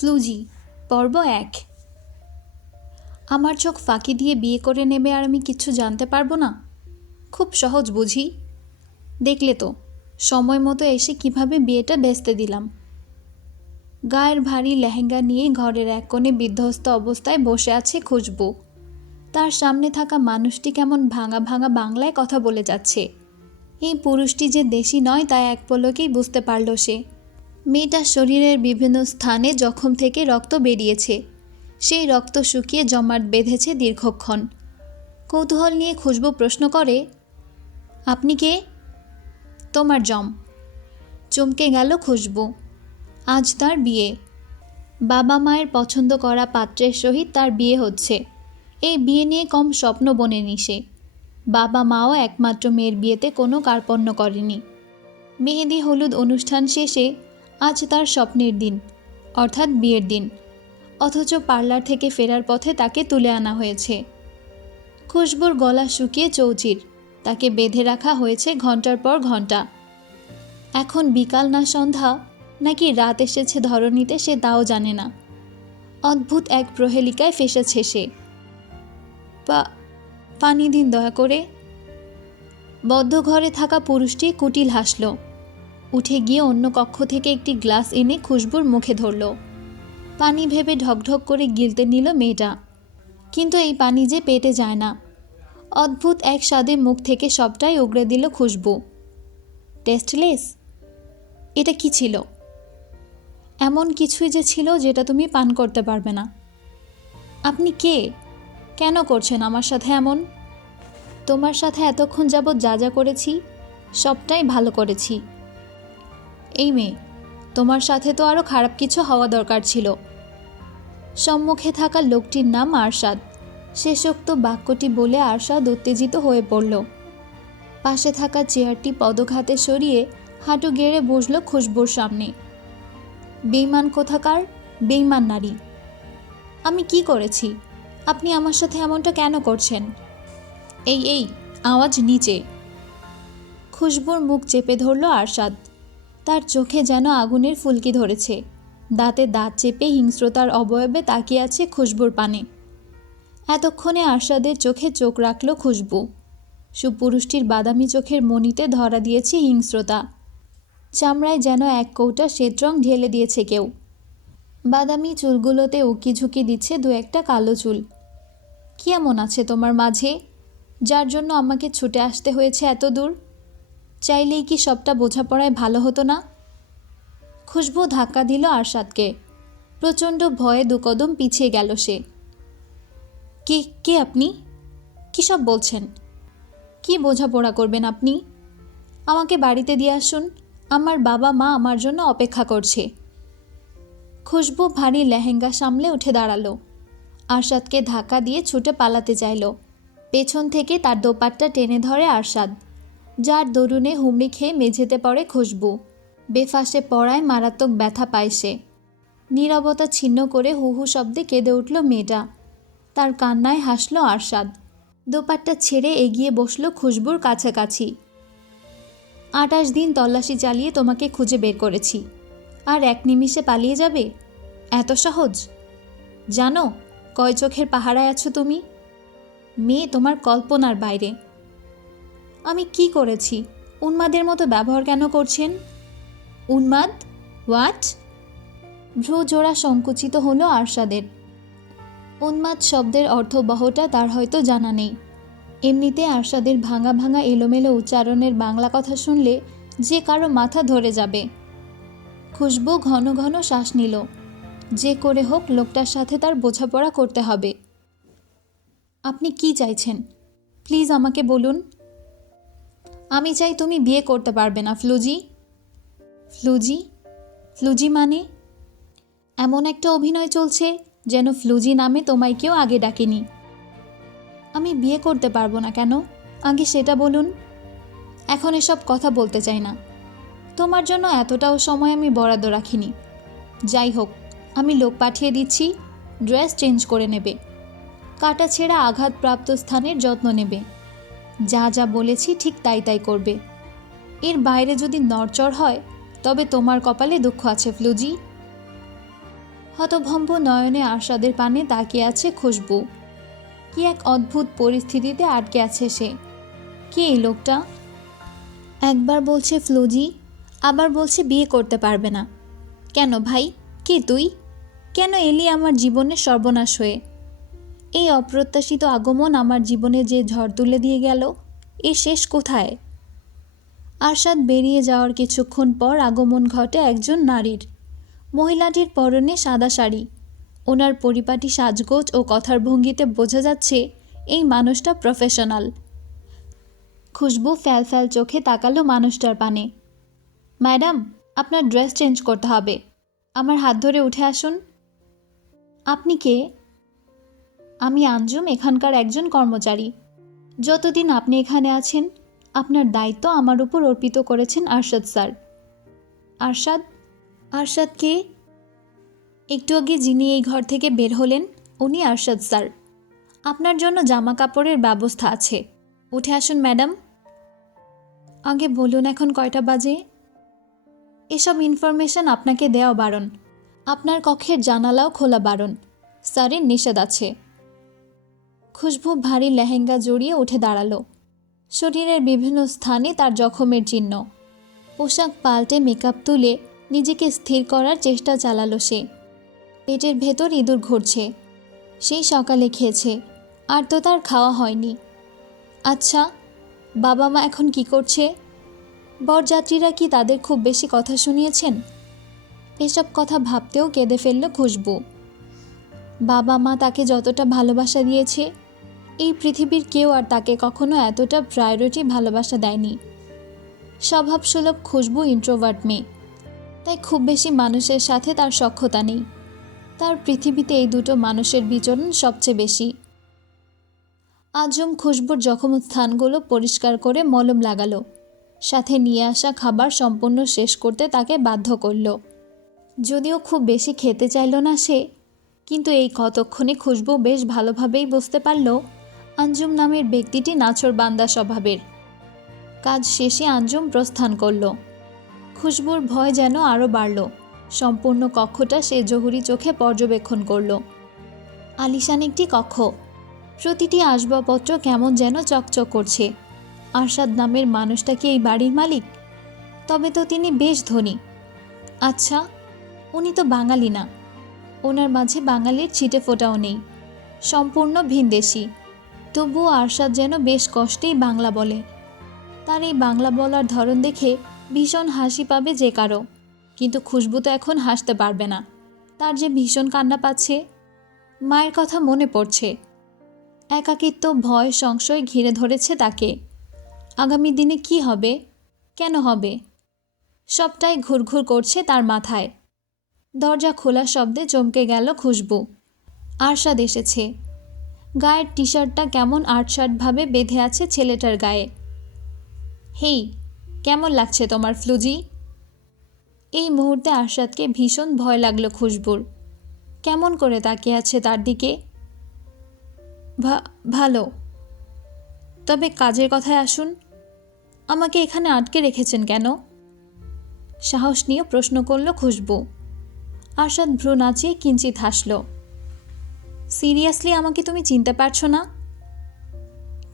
ফ্লুজি পর্ব এক। আমার চোখ ফাঁকি দিয়ে বিয়ে করে নেবে আর আমি কিচ্ছু জানতে পারব না? খুব সহজ বুঝি। দেখলে তো, সময় মতো এসে কীভাবে বিয়েটা বেচতে দিলাম। গায়ের ভারী লেহেঙ্গা নিয়ে ঘরের এক কোণে বিধ্বস্ত অবস্থায় বসে আছে খুশবু। তার সামনে থাকা মানুষটি কেমন ভাঙা ভাঙা বাংলায় কথা বলে যাচ্ছে। এই পুরুষটি যে দেশি নয় তা এক পলকেই বুঝতে পারল সে। মেয়েটার শরীরের বিভিন্ন স্থানে জখম থেকে রক্ত বেরিয়েছে। সেই রক্ত শুকিয়ে জমাট বেঁধেছে দীর্ঘক্ষণ। কৌতূহল নিয়ে খুশবু প্রশ্ন করে, আপনি কে? তোমার জম। চমকে গেল খুশবু। আজ তার বিয়ে। বাবা মায়ের পছন্দ করা পাত্রের সহিত তার বিয়ে হচ্ছে। এই বিয়ে নিয়ে কম স্বপ্ন বনেনি সে। বাবা মাও একমাত্র মেয়ের বিয়েতে কোনো কার্পণ্য করেনি। মেহেদি হলুদ অনুষ্ঠান শেষে আজ তার স্বপ্নের দিন, অর্থাৎ বিয়ের দিন। অথচ পার্লার থেকে ফেরার পথে তাকে তুলে আনা হয়েছে। খুশবুর গলা শুকিয়ে চৌচির, তাকে বেঁধে রাখা হয়েছে ঘণ্টার পর ঘণ্টা এখন বিকাল না সন্ধ্যা, নাকি রাত এসেছে ধরণীতে সে তাও জানে না। অদ্ভুত এক প্রহেলিকায় ফেসেছে সে। পা, পানি দিন দয়া করে। বদ্ধ ঘরে থাকা পুরুষটি কুটিল হাসল। উঠে গিয়ে অন্য কক্ষ থেকে একটি গ্লাস এনে খুশবুর মুখে ধরল। পানি ভেবে ঢকঢক করে গিলতে নিল মেয়েটা। কিন্তু এই পানি যে পেটে যায় না। অদ্ভুত এক স্বাদে মুখ থেকে সবটাই উগড়ে দিল খুশবু। টেস্টলেস এটা কি ছিল? এমন কিছুই যে ছিল যেটা তুমি পান করতে পারবে না। আপনি কে? কেন করছেন আমার সাথে এমন? তোমার সাথে এতক্ষণ যাবৎ যা যা করেছি, সবটাই ভালো করেছি। এই মেয়ে, তোমার সাথে তো আরও খারাপ কিছু হওয়া দরকার ছিল। সম্মুখে থাকা লোকটির নাম আরশাদ। শেষোক্ত বাক্যটি বলে আরশাদ উত্তেজিত হয়ে পড়ল। পাশে থাকা চেয়ারটি পদঘাতে সরিয়ে হাঁটু গেড়ে বসল খুশবুর সামনে। বেইমান কোথাকার? বেইমান নারী। আমি কি করেছি? আপনি আমার সাথে এমনটা কেন করছেন? এই এই, আওয়াজ নিচে। খুশবুর মুখ চেপে ধরল আরশাদ। তার চোখে যেন আগুনের ফুলকি ধরেছে। দাঁতে দাঁত চেপে হিংস্রতার অবয়বে তাকিয়ে আছে খুশবুর পানে। এতক্ষণে আরশাদের চোখে চোখ রাখল খুশবু। সুপুরুষটির বাদামি চোখের মনিতে ধরা দিয়েছে হিংস্রতা। চামড়ায় যেন এক কৌটা শ্বেতরং ঢেলে দিয়েছে কেউ। বাদামি চুলগুলোতে উকি ঝুঁকি দিচ্ছে দু একটা কালো চুল। কি এমন আছে তোমার মাঝে? যার জন্য আমাকে ছুটে আসতে হয়েছে এত দূর চাইলেই কি সবটা বোঝাপড়ায় ভালো হতো না? খুশবু ধাক্কা দিল আরশাদকে। প্রচণ্ড ভয়ে দুকদম পিছিয়ে গেল সে। কে কে আপনি? কী সব বলছেন? কি বোঝাপড়া করবেন আপনি? আমাকে বাড়িতে দিয়ে আসুন। আমার বাবা মা আমার জন্য অপেক্ষা করছে। খুশবু ভারী লেহেঙ্গা সামলে উঠে দাঁড়াল। আরশাদকে ধাক্কা দিয়ে ছুটে পালাতে চাইল। পেছন থেকে তার দোপাট্টা টেনে ধরে আরশাদ। যার দরুনে হুমড়ি খেয়ে মেঝেতে পড়ে খুশবু। বেফাসে পড়ায় মারাত্মক ব্যথা পায় সে। নীরবতা ছিন্ন করে হুহু শব্দে কেঁদে উঠল মেয়েটা। তার কান্নায় হাসল আরশাদ। দোপাট্টা ছেড়ে এগিয়ে বসল খুশবুর কাছাকাছি। আটাশ দিন তল্লাশি চালিয়ে তোমাকে খুঁজে বের করেছি। আর এক নিমিষে পালিয়ে যাবে? এত সহজ? জানো, কয় চোখের পাহারায় আছো তুমি? মেয়ে তোমার কল্পনার বাইরে। আমি কি করেছি? উন্মাদের মতো ব্যবহার কেন করছেন? উন্মাদ? হোয়াট ভ্রু জোড়া সংকুচিত হলো আরশাদের। উন্মাদ শব্দের অর্থ বহটা তার হয়তো জানা নেই। এমনিতে আরশাদের ভাঙা ভাঙা এলোমেলো উচ্চারণের বাংলা কথা শুনলে যে কারও মাথা ধরে যাবে। খুশবু ঘন ঘন শ্বাস নিল। যে করে হোক লোকটার সাথে তার বোঝাপড়া করতে হবে। আপনি কি চাইছেন? প্লিজ আমাকে বলুন। আমি চাই তুমি বিয়ে করতে পারবে না, ফ্লুজি। ফ্লুজি? ফ্লুজি মানে? এমন একটা অভিনয় চলছে যেন ফ্লুজি নামে তোমায় কেউ আগে ডাকেনি। আমি বিয়ে করতে পারব না কেন? আগে সেটা বলুন। এখন এসব কথা বলতে চাই না। তোমার জন্য এতটাও সময় আমি বরাদ্দ রাখিনি। যাই হোক, আমি লোক পাঠিয়ে দিচ্ছি, ড্রেস চেঞ্জ করে নেবে। কাটা ছেঁড়া আঘাতপ্রাপ্ত স্থানের যত্ন নেবে। যা যা বলেছি ঠিক তাই তাই করবে। এর বাইরে যদি নড়চড় হয়, তবে তোমার কপালে দুঃখ আছে, ফ্লুজি। হতভম্ব নয়নে আরশাদের পানে তাকিয়ে আছে খুশবু। কি এক অদ্ভুত পরিস্থিতিতে আটকে আছে সে। কে এই লোকটা? একবার বলছে ফ্লুজি, আবার বলছে বিয়ে করতে পারবে না। কেন ভাই? কে তুই? কেন এলি আমার জীবনে সর্বনাশ হয়ে? এই অপ্রত্যাশিত আগমন আমার জীবনে যে ঝড় তুলে দিয়ে গেল, এ শেষ কোথায়? আরশাদ বেরিয়ে যাওয়ার কিছুক্ষণ পর আগমন ঘটে একজন নারীর। মহিলাটির পরনে সাদা শাড়ি। ওনার পরিপাটি সাজগোজ ও কথার ভঙ্গিতে বোঝা যাচ্ছে এই মানুষটা প্রফেশনাল খুশবু ফ্যাল ফ্যাল চোখে তাকালো মানুষটার পানে। ম্যাডাম, আপনার ড্রেস চেঞ্জ করতে হবে। আমার হাত ধরে উঠে আসুন। আপনি কে? আমি আঞ্জুম এখানকার একজন কর্মচারী। যতদিন আপনি এখানে আছেন, আপনার দায়িত্ব আমার উপর অর্পিত করেছেন আরশাদ স্যার। আরশাদ? আরশাদ কে? একটু আগে যিনি এই ঘর থেকে বের হলেন, উনি আরশাদ স্যার। আপনার জন্য জামা কাপড়ের ব্যবস্থা আছে। উঠে আসুন, ম্যাডাম। আগে বলুন এখন কয়টা বাজে? এসব ইনফরমেশন আপনাকে দেওয়া বারণ। আপনার কক্ষের জানালাও খোলা বারণ। স্যারের নিষেধ আছে। খুশবু ভারী লেহেঙ্গা জড়িয়ে উঠে দাঁড়াল। শরীরের বিভিন্ন স্থানে তার জখমের চিহ্ন। পোশাক পাল্টে মেকআপ তুলে নিজেকে স্থির করার চেষ্টা চালালো সে। পেটের ভেতর ইঁদুর ঘুরছে। সেই সকালে খেয়েছে, আর তো তার খাওয়া হয়নি। আচ্ছা বাবা মা এখন কি করছে? বরযাত্রীরা কি তাদের খুব বেশি কথা শুনিয়েছেন? এসব কথা ভাবতেও কেঁদে ফেলল খুশবু। বাবা মা তাকে যতটা ভালোবাসা দিয়েছে এই পৃথিবীর কেউ আর তাকে কখনো এতটা প্রায়োরিটি ভালোবাসা দেয়নি। স্বভাবসুলভ খুশবু ইন্ট্রোভার্ট মেয়ে। তাই খুব বেশি মানুষের সাথে তার সখ্যতা নেই। তার পৃথিবীতে এই দুটো মানুষের বিচরণ সবচেয়ে বেশি। আজম খুশবুর জখম স্থানগুলো পরিষ্কার করে মলম লাগালো। সাথে নিয়ে আসা খাবার সম্পূর্ণ শেষ করতে তাকে বাধ্য করল। যদিও খুব বেশি খেতে চাইল না সে, কিন্তু এই কতক্ষণে খুশবু বেশ ভালোভাবেই বুঝতে পারল আঞ্জুম নামের ব্যক্তিটি নাছর বান্দা স্বভাবের। কাজ শেষে আঞ্জুম প্রস্থান করল। খুশবুর ভয় যেন আরও বাড়ল। সম্পূর্ণ কক্ষটা সে জহুরি চোখে পর্যবেক্ষণ করল। আলিশান একটি কক্ষ। প্রতিটি আসবাবপত্র কেমন যেন চকচক করছে। আরশাদ নামের মানুষটা কি এই বাড়ির মালিক? তবে তো তিনি বেশ ধনী। আচ্ছা উনি তো বাঙালি না। ওনার মাঝে বাঙালির ছিটে ফোটাও নেই। সম্পূর্ণ ভিনদেশি। তবুও আরশাদ যেন বেশ কষ্টেই বাংলা বলে। তার এই বাংলা বলার ধরন দেখে ভীষণ হাসি পাবে যে কারও। কিন্তু খুশবু তো এখন হাসতে পারবে না। তার যে ভীষণ কান্না পাচ্ছে, মায়ের কথা মনে পড়ছে। একাকিত্ব, ভয়, সংশয় ঘিরে ধরেছে তাকে। আগামী দিনে কি হবে? কেন হবে? সবটাই ঘুরঘুর করছে তার মাথায়। দরজা খোলা শব্দে চমকে গেল খুশবু। আরশাদ এসেছে। গায়ের টি শার্টটা কেমন আটশাটভাবে বেঁধে আছে ছেলেটার গায়ে? হেই, কেমন লাগছে তোমার ফ্লুজি? এই মুহূর্তে আরশাদকে ভীষণ ভয় লাগল খুশবুর। কেমন করে তাকিয়ে আছে তার দিকে? ভা- ভালো। তবে কাজের কথায় আসুন। আমাকে এখানে আটকে রেখেছেন কেন? সাহস নিয়ে প্রশ্ন করল খুশবু। আরশাদ ভ্রু নাচিয়ে কিঞ্চিত হাসল। সিরিয়াসলি আমাকে তুমি চিনতে পারছ না?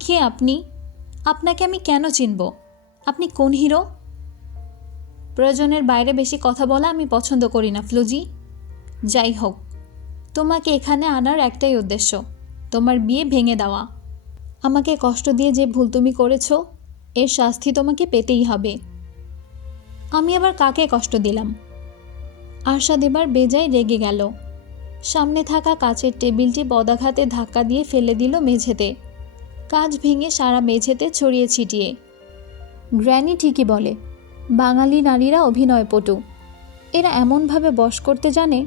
কে আপনি? আপনাকে আমি কেন চিনব? আপনি কোন হিরো? প্রয়োজনের বাইরে বেশি কথা বলা আমি পছন্দ করি না, ফ্লুজি। যাই হোক, তোমাকে এখানে আনার একটাই উদ্দেশ্য, তোমার বিয়ে ভেঙে দেওয়া। আমাকে কষ্ট দিয়ে যে ভুল তুমি করেছ, এর শাস্তি তোমাকে পেতেই হবে। আমি আবার কাকে কষ্ট দিলাম? আশা দেবার বেজায় রেগে গেল। সামনে থাকা কাচের টেবিলটি পদাঘাতে ধাক্কা দিয়ে ফেলে দিল মেঝেতে। কাজ ভেঙে সারা মেঝেতে ছড়িয়ে ছিটিয়ে। গ্র্যানি ঠিকই বলে, বাঙালি নারীরা অভিনয়পটু। এরা এমনভাবে বশ করতে জানে,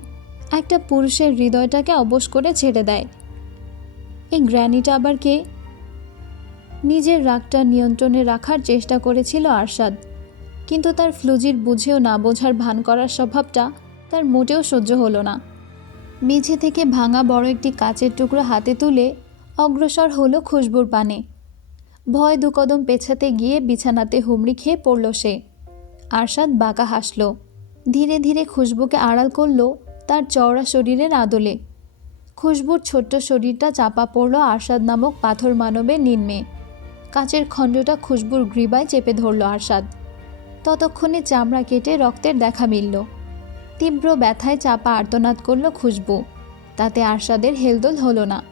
একটা পুরুষের হৃদয়টাকে অবশ করে ছেড়ে দেয়। এই গ্র্যানিটা আবার কে? নিজের রাগটা নিয়ন্ত্রণে রাখার চেষ্টা করেছিল আরশাদ, কিন্তু তার ফ্লুজির বুঝেও না বোঝার ভান করার স্বভাবটা তার মোটেও সহ্য হলো না। মেঝে থেকে ভাঙা বড় একটি কাচের টুকরো হাতে তুলে অগ্রসর হলো খুশবুর পানে। ভয় দুকদম পেছাতে গিয়ে বিছানাতে হুমড়ি খেয়ে পড়ল সে। আরশাদ বাঁকা হাসল। ধীরে ধীরে খুশবুকে আড়াল করল তার চওড়া শরীরের আদলে। খুশবুর ছোট্ট শরীরটা চাপা পড়ল আরশাদ নামক পাথর মানবের নিম্নে। কাচের খণ্ডটা খুশবুর গ্রীবায় চেপে ধরল আরশাদ। ততক্ষণে চামড়া কেটে রক্তের দেখা মিলল। তীব্র ব্যথায় চাপা আর্তনাদ করল খুশবু। তাতে আরশাদের হেলদোল হলো না।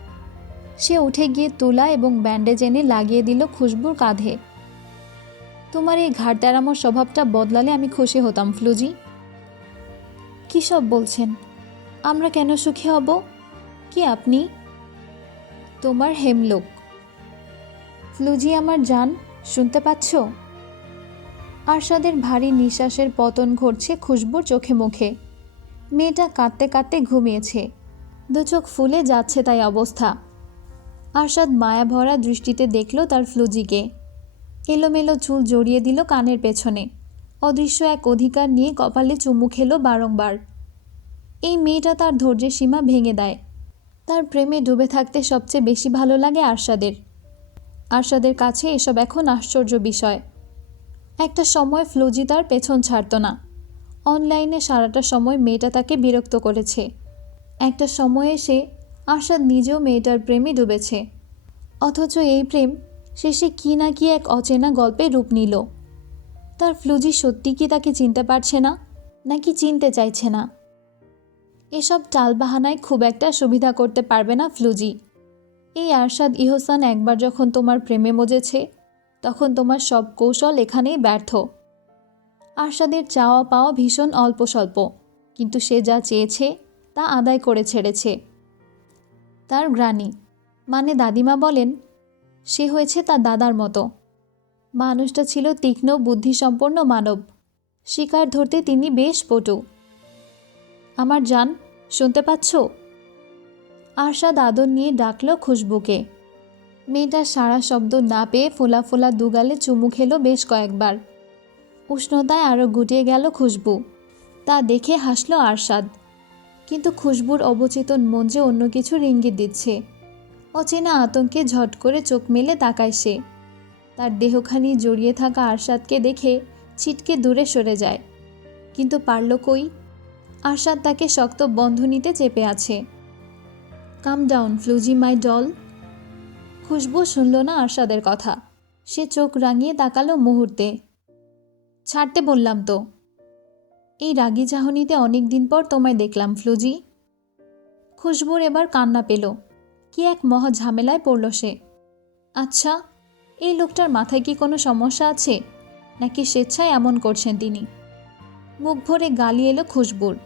সে উঠে গিয়ে তুলা এবং ব্যান্ডেজ এনে লাগিয়ে দিল খুশবুর কাঁধে। তোমার এই ঘাড় তেরামোর স্বভাবটা বদলালে আমি খুশি হতাম, ফ্লুজি। কী সব বলছেন? আমরা কেন সুখী হব? কি আপনি? তোমার হেমলোক। ফ্লুজি, আমার জান, শুনতে পাচ্ছ? আরশাদের ভারী নিঃশ্বাসের পতন ঘটছে খুশবুর চোখে মুখে। মেয়েটা কাঁদতে কাঁদতে ঘুমিয়েছে। দু চোখ ফুলে যাচ্ছে তাই অবস্থা। আরশাদ মায়া ভরা দৃষ্টিতে দেখল তার ফ্লুজিকে। এলোমেলো চুল জড়িয়ে দিল কানের পেছনে। অদৃশ্য এক অধিকার নিয়ে কপালে চুমু খেলো বারংবার। এই মেয়েটা তার ধৈর্যের সীমা ভেঙে দেয়। তার প্রেমে ডুবে থাকতে সবচেয়ে বেশি ভালো লাগে আরশাদের। আরশাদের কাছে এসব এখন আশ্চর্য বিষয়। একটা সময় ফ্লুজি তার পেছন ছাড়ত না। অনলাইনে সারাটা সময় মেয়েটা তাকে বিরক্ত করেছে। একটা সময় এসে আরশাদ নিজেও মেয়েটার প্রেমে ডুবেছে। অথচ এই প্রেম শেষে কি না কি এক অচেনা গল্পে রূপ নিল। তার ফ্লুজি সত্যি কি তাকে চিনতে পারছে না, নাকি চিনতে চাইছে না? এসব টালবাহানায় খুব একটা সুবিধা করতে পারবে না ফ্লুজি। এই আরশাদ ইহসান একবার যখন তোমার প্রেমে মজেছে তখন তোমার সব কৌশল এখানেই ব্যর্থ। আরশাদের চাওয়া পাওয়া ভীষণ অল্প স্বল্প, কিন্তু সে যা চেয়েছে তা আদায় করে ছেড়েছে। তার গ্রানি মানে দাদিমা বলেন, সে হয়েছে তার দাদার মতো। মানুষটা ছিল তীক্ষ্ণ, বুদ্ধিসম্পন্ন মানব। শিকার ধরতে তিনি বেশ পটু। আমার জান, শুনতে পাচ্ছ? আরশাদ আদর নিয়ে ডাকল খুশবুকে। মেয়েটার সারা শব্দ না পেয়ে ফোলা ফোলা দুগালে চুমু খেলো বেশ কয়েকবার। উষ্ণতায় আরও গুটিয়ে গেল খুশবু। তা দেখে হাসল আরশাদ। কিন্তু খুশবুর অবচেতন মন যে অন্য কিছুর ইঙ্গিত দিচ্ছে। অচেনা আতঙ্কে ঝট করে চোখ মেলে তাকায় সে। তার দেহখানি জড়িয়ে থাকা আরশাদকে দেখে ছিটকে দূরে সরে যায়। কিন্তু পারল কই? আরশাদ তাকে শক্ত বন্ধনীতে চেপে আছে। কাম ডাউন ফ্লুজি মাই ডল খুশবু শুনল না আরশাদের কথা। সে চোখ রাঙিয়ে তাকালো মুহূর্তে। ছাড়তে বললাম তো। এই রাগি চাহনিতে অনেক দিন পর তোমায় দেখলাম, ফ্লুজি। খুশবুর এবার কান্না পেল। কি এক মহা ঝামেলায় পড়ল সে। আচ্ছা এই লোকটার মাথায় কি কোনো সমস্যা আছে? নাকি স্বেচ্ছায় এমন করছেন তিনি? মুখ ভরে গালি এলো খুশবুর।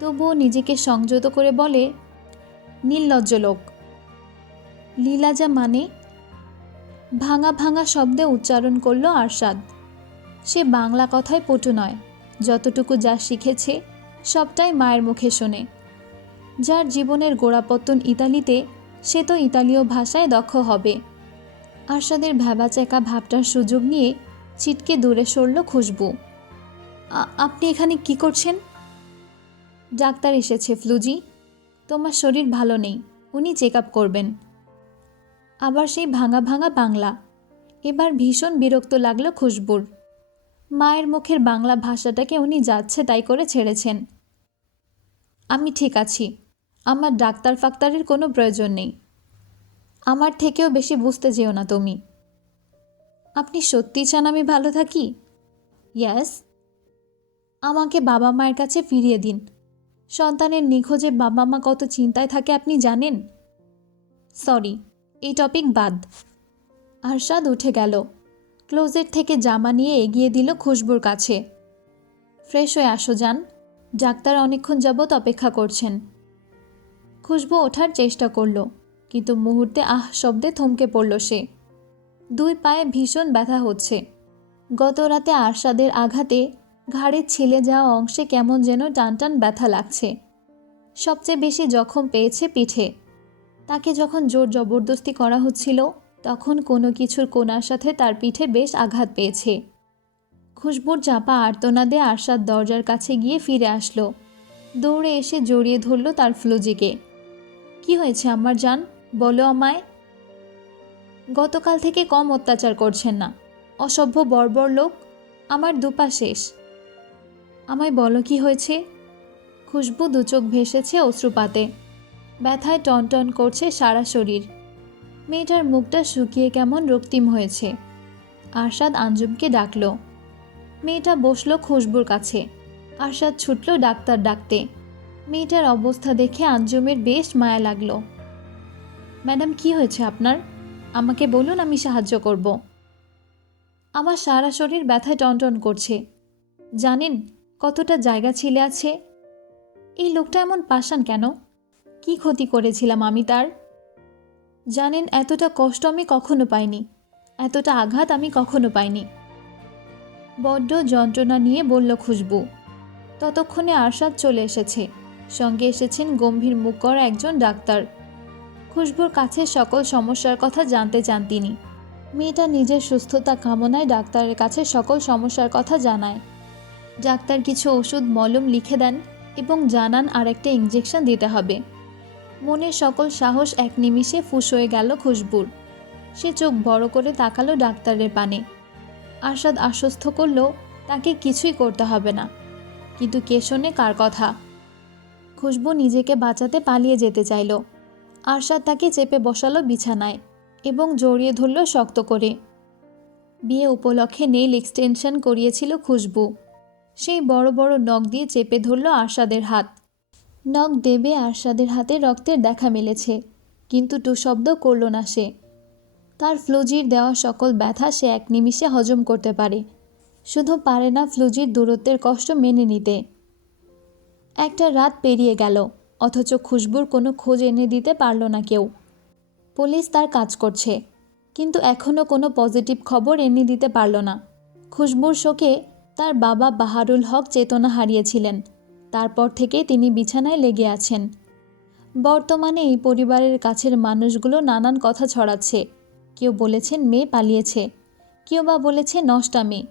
তবুও নিজেকে সংযত করে বলে, নির্লজ্জ লোক। লীলাজা মানে? ভাঙা ভাঙা শব্দে উচ্চারণ করল আরশাদ। সে বাংলা কথায় পটু নয়। যতটুকু যা শিখেছে, সবটাই মায়ের মুখে শোনে। যার জীবনের গোড়াপত্তন ইতালিতে, সে তো ইতালীয় ভাষায় দক্ষ হবে। আরশাদের ভ্যাবাচ্যাকা ভাবটার সুযোগ নিয়ে ছিটকে দূরে সরল খুশবু। আপনি এখানে কি করছেন? ডাক্তার এসেছে, ফ্লুজি। তোমার শরীর ভালো নেই। উনি চেক আপ করবেন। আবার সেই ভাঙা ভাঙা বাংলা। এবার ভীষণ বিরক্ত লাগল খুশবুর। মায়ের মুখের বাংলা ভাষাটাকে উনি যাচ্ছে তাই করে ছেড়েছেন। আমি ঠিক আছি। আমার ডাক্তার ফাক্তারের কোনো প্রয়োজন নেই। আমার থেকেও বেশি বুঝতে যেও না তুমি। আপনি সত্যি চান আমি ভালো থাকি? ইয়াস। আমাকে বাবা মায়ের কাছে ফিরিয়ে দিন। সন্তানের নিখোঁজে বাবা মা কত চিন্তায় থাকে আপনি জানেন? সরি। এই টপিক বাদ। আরশাদ উঠে গেল। ক্লোজেট থেকে জামা নিয়ে এগিয়ে দিল খুশবুর কাছে। ফ্রেশ হয়ে আসো যান ডাক্তার অনেকক্ষণ যাবৎ অপেক্ষা করছেন। খুশবু ওঠার চেষ্টা করল, কিন্তু মুহূর্তে আহ শব্দে থমকে পড়ল সে। দুই পায়ে ভীষণ ব্যথা হচ্ছে। গত রাতে আরশাদের আঘাতে ঘাড়ের ছিলে যাওয়া অংশে কেমন যেন টানটান ব্যথা লাগছে। সবচেয়ে বেশি জখম পেয়েছে পিঠে। তাকে যখন জোর জবরদস্তি করা হচ্ছিল, তখন কোনো কিছুর কোনার সাথে তার পিঠে বেশ আঘাত পেয়েছে। খুশবুর চাপা আর্তনাদে আরশাদ দরজার কাছে গিয়ে ফিরে আসলো। দৌড়ে এসে জড়িয়ে ধরল তার ফ্লুজিকে। কি হয়েছে আমার জান? বলো আমায়। গতকাল থেকে কম অত্যাচার করছেন না। অসভ্য, বর্বর লোক। আমার দুপা শেষ। আমায় বলো কি হয়েছে? খুশবু দুচোখ ভেসেছে অশ্রুপাতে। ব্যথায় টনটন করছে সারা শরীর। মেয়েটার মুখটা শুকিয়ে কেমন রক্তিম হয়েছে। আরশাদ আঞ্জুমকে ডাকলো। মেয়েটা বসল খুশবুর কাছে। আরশাদ ছুটল ডাক্তার ডাকতে। মেয়েটার অবস্থা দেখে আঞ্জুমের বেশ মায়া লাগল। ম্যাডাম, কি হয়েছে আপনার? আমাকে বলুন, আমি সাহায্য করব। আমার সারা শরীর ব্যথায় টনটন করছে। জানেন কতটা জায়গা ছিলে আছে? এই লোকটা এমন পাষাণ কেন? কি ক্ষতি করেছিলাম আমি তার? জানেন, এতটা কষ্ট আমি কখনো পাইনি। এতটা আঘাত আমি কখনো পাইনি। বড্ড যন্ত্রণা নিয়ে বলল খুশবু। ততক্ষণে আরশাদ চলে এসেছে। সঙ্গে এসেছেন গম্ভীর মুখ করা একজন ডাক্তার। খুশবুর কাছে সকল সমস্যার কথা জানতে চান তিনি। মেয়েটা নিজের সুস্থতা কামনায় ডাক্তারের কাছে সকল সমস্যার কথা জানায়। ডাক্তার কিছু ওষুধ, মলম লিখে দেন এবং জানান আর একটা ইঞ্জেকশন দিতে হবে। মনের সকল সাহস এক নিমিষে ফুস হয়ে গেল খুশবুর। সে চোখ বড় করে তাকালো ডাক্তারের পানে। আরশাদ আশ্বস্ত করল, তাকে কিছুই করতে হবে না। কিন্তু কে শোনে কার কথা? খুশবু নিজেকে বাঁচাতে পালিয়ে যেতে চাইল। আরশাদ তাকে চেপে বসালো বিছানায় এবং জড়িয়ে ধরল শক্ত করে। বিয়ে উপলক্ষে নেইল এক্সটেনশন করিয়েছিল খুশবু। সেই বড় বড় নখ দিয়ে চেপে ধরল আরশাদের হাত। নখ দেবে আরশাদের হাতে রক্তের দেখা মিলেছে, কিন্তু টু শব্দ করল না সে। তার ফ্লুজির দেওয়া সকল ব্যথা সে এক নিমিষে হজম করতে পারে। শুধু পারে না ফ্লুজির দূরত্বের কষ্ট মেনে নিতে। একটা রাত পেরিয়ে গেল, অথচ খুশবুর কোনো খোঁজ এনে দিতে পারল না কেউ। পুলিশ তার কাজ করছে, কিন্তু এখনও কোনো পজিটিভ খবর এনে দিতে পারল না। খুশবুর শোকে তার বাবা বাহারুল হক চেতনা হারিয়েছিলেন। তারপর থেকে তিনি বিছানায় লেগে আছেন। বর্তমানে এই পরিবারের কাছের মানুষগুলো নানান কথা ছড়াচ্ছে। কেউ বলেছেন মেয়ে পালিয়েছে, কেউ বা বলেছে নষ্টা মেয়ে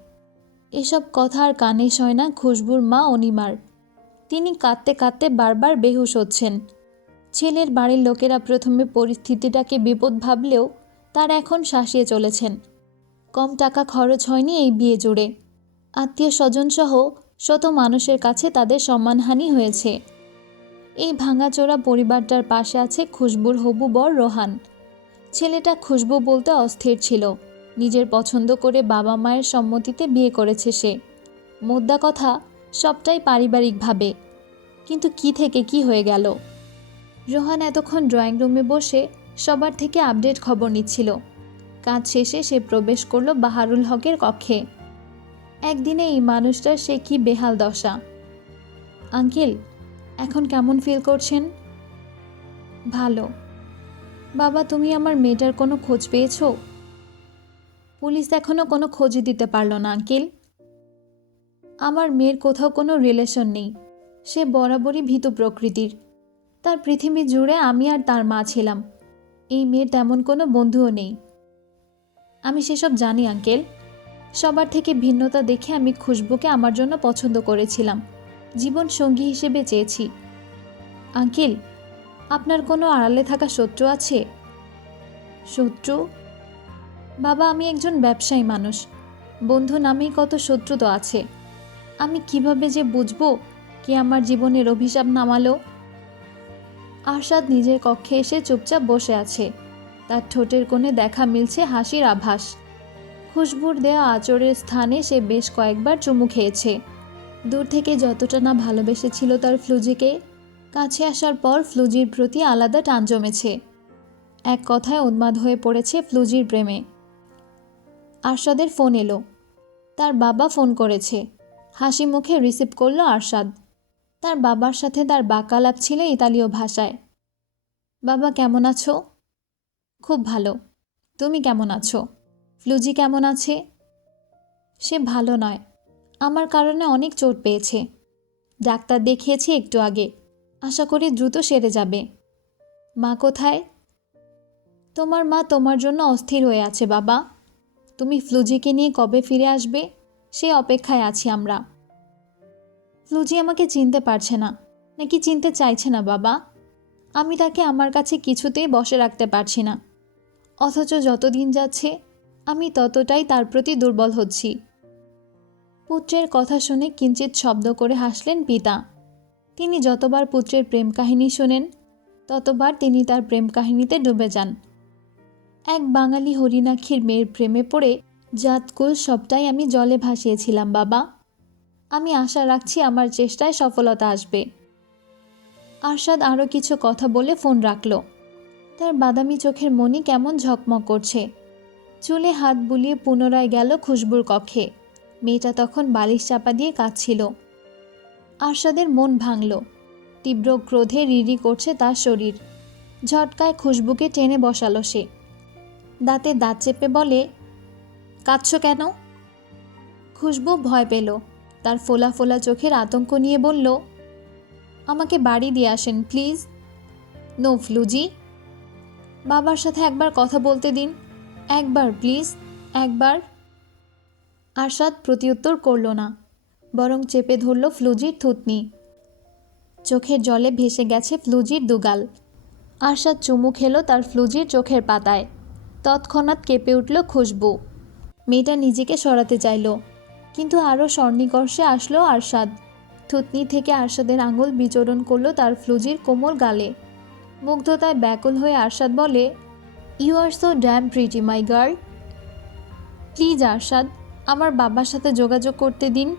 এসব কথা আর কানে সয় না খুশবুর মা অনিমার। তিনি কাঁদতে কাঁদতে বারবার বেহুশ হচ্ছেন। ছেলের বাড়ির লোকেরা প্রথমে পরিস্থিতিটাকে বিপদ ভাবলেও তার এখন শাসিয়ে চলেছেন। কম টাকা খরচ হয়নি এই বিয়ে জুড়ে আত্মীয় স্বজনসহ শত মানুষের কাছে তাদের সম্মানহানি হয়েছে। এই ভাঙাচোরা পরিবারটার পাশে আছে খুশবুর হবু বর রোহান। ছেলেটা খুশবু বলতে অস্থির ছিল। নিজের পছন্দ করে বাবা মায়ের সম্মতিতে বিয়ে করেছে সে। মোদ্দা কথা, সবটাই পারিবারিকভাবে। কিন্তু কি থেকে কি হয়ে গেল? রোহান এতক্ষণ ড্রয়িং রুমে বসে সবার থেকে আপডেট খবর নিচ্ছিল। কাজ শেষে সে প্রবেশ করল বাহারুল হকের কক্ষে। একদিনে এই মানুষটার সে কি বেহাল দশা। আঙ্কেল, এখন কেমন ফিল করছেন? ভালো। বাবা, তুমি আমার মেয়েটার কোনো খোঁজ পেয়েছ? পুলিশ এখনও কোনো খোঁজ দিতে পারল না, আঙ্কেল। আমার মেয়ের কোথাও কোনো রিলেশন নেই। সে বরাবরই ভীত প্রকৃতির। তার পৃথিবী জুড়ে আমি আর তার মা ছিলাম। এই মেয়ের তেমন কোনো বন্ধুও নেই। আমি সেসব জানি, আঙ্কেল। সবার থেকে ভিন্নতা দেখে আমি খুশবুকে আমার জন্য পছন্দ করেছিলাম। জীবন সঙ্গী হিসেবে চেয়েছি। আঙ্কেল, আপনার কোনো আড়ালে থাকা শত্রু আছে? শত্রু? বাবা, আমি একজন ব্যবসায়ী মানুষ। বন্ধু নামেই কত শত্রু তো আছে। আমি কীভাবে যে বুঝব কে আমার জীবনের অভিশাপ নামালো? আরশাদ নিজের কক্ষে এসে চুপচাপ বসে আছে। তার ঠোঁটের কোণে দেখা মিলছে হাসির আভাস। খুশবুর দেয়া আচরের স্থানে সে বেশ কয়েকবার চুমু খেয়েছে। দূর থেকে যতটা না ভালোবেসেছিল তার ফ্লুজিকে, কাছে আসার পর ফ্লুজির প্রতি আলাদা টান জমেছে। এক কথায় উন্মাদ হয়ে পড়েছে ফ্লুজির প্রেমে। আরশাদের ফোন এলো। তার বাবা ফোন করেছে। হাসি মুখে রিসিভ করল আরশাদ। তার বাবার সাথে তার বাকালাপ ছিল ইতালীয় ভাষায়। বাবা কেমন আছো? খুব ভালো। তুমি কেমন আছো? ফ্লুজি কেমন আছে? সে ভালো নয়। আমার কারণে অনেক চোট পেয়েছে। ডাক্তার দেখিয়েছি একটু আগে। আশা করি দ্রুত সেরে যাবে। মা কোথায়? তোমার মা তোমার জন্য অস্থির হয়ে আছে, বাবা। তুমি ফ্লুজিকে নিয়ে কবে ফিরে আসবে? সে অপেক্ষায় আছি আমরা। ফ্লুজি আমাকে চিনতে পারছে না। নাকি চিনতে চাইছে না, বাবা? আমি তাকে আমার কাছে কিছুতেই বসে রাখতে পারছি না। অথচ যতদিন যাচ্ছে আমি ততটাই তার প্রতি দুর্বল হচ্ছি। পুত্রের কথা শুনে কিঞ্চিত শব্দ করে হাসলেন পিতা। তিনি যতবার পুত্রের প্রেম কাহিনী শোনেন, ততবার তিনি তার প্রেম কাহিনীতে ডুবে যান। এক বাঙালি হরিণাক্ষীর মেয়ের প্রেমে পড়ে জাতকুল সবটাই আমি জলে ভাসিয়েছিলাম, বাবা। আমি আশা রাখছি আমার চেষ্টায় সফলতা আসবে। আরশাদ আরও কিছু কথা বলে ফোন রাখল। তার বাদামি চোখের মনি কেমন ঝকমক করছে। চুলে হাত বুলিয়ে পুনরায় গেল খুশবুর কক্ষে। মেয়েটা তখন বালিশ চাপা দিয়ে কাঁদছিল। আরশাদের মন ভাঙল। তীব্র ক্রোধে রিরি করছে তার শরীর। ঝটকায় খুশবুকে টেনে বসালো সে। দাঁতে দাঁত চেপে বলে, কাঁদছ কেন? খুশবু ভয় পেল। তার ফোলা ফোলা চোখের আতঙ্ক নিয়ে বলল, আমাকে বাড়ি দিয়ে আসেন, প্লিজ। নো ফ্লুজি। বাবার সাথে একবার কথা বলতে দিন। একবার, প্লিজ, একবার। আরশাদ প্রতিউত্তর করল না, বরং চেপে ধরল ফ্লুজির থুতনি। চোখের জলে ভেসে গেছে ফ্লুজির দুগাল। আরশাদ চুমু খেলো তার ফ্লুজির চোখের পাতায়। তৎক্ষণাৎ কেঁপে উঠল খুশবু। মেয়েটা নিজেকে সরাতে চাইল, কিন্তু আরও স্বর্ণিকর্ষে আসলো আরশাদ। থুতনি থেকে আরশাদের আঙুল বিচরণ করল তার ফ্লুজির কোমল গালে। মুগ্ধতায় ব্যাকুল হয়ে আরশাদ বলে you are so damn pretty my girl please Arshad আমার বাবার সাথে যোগাযোগ করতে দিন।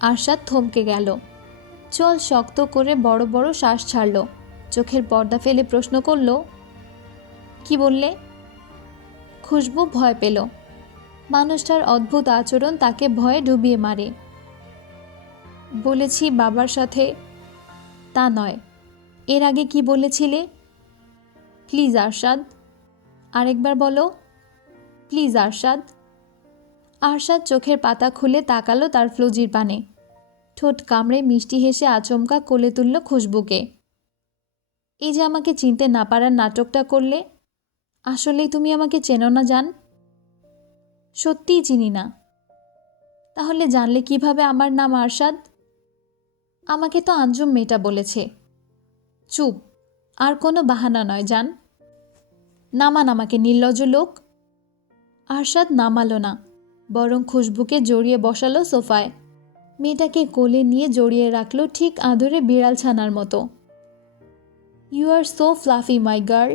আরশাদ থমকে গেল। চল শক্ত করে বড় বড় শ্বাস ছাড়ল। চোখের পর্দা ফেলে প্রশ্ন করল, কি বললে? খুশবু ভয় পেল। মানুষটার অদ্ভুত আচরণ তাকে ভয়ে ডুবিয়ে মারে। বলেছি বাবার সাথে, তা নয়। এর আগে কি বলেছিলে? প্লিজ আরশাদ। আরেকবার বলো। প্লিজ আরশাদ। আরশাদ চোখের পাতা খুলে তাকালো তার ফ্লুজির পানে। ঠোঁট কামড়ে মিষ্টি হেসে আচমকা কোলে তুলল খুশবুকে। এই যে আমাকে চিনতে না পারার নাটকটা করলে, আসলেই তুমি আমাকে চেনো না জান? সত্যিই চিনি না। তাহলে জানলে কীভাবে আমার নাম আরশাদ? আমাকে তো আঞ্জুম মেয়েটা বলেছে। চুপ। আর কোনো বাহানা নয় যান নামান আমাকে নির্লজ্জ লোক। আরশাদ নামালো না, বরং খুশবুকে জড়িয়ে বসালো সোফায়। মেয়েটাকে কোলে নিয়ে জড়িয়ে রাখল ঠিক আদরে বিড়াল ছানার মতো। You are so fluffy my girl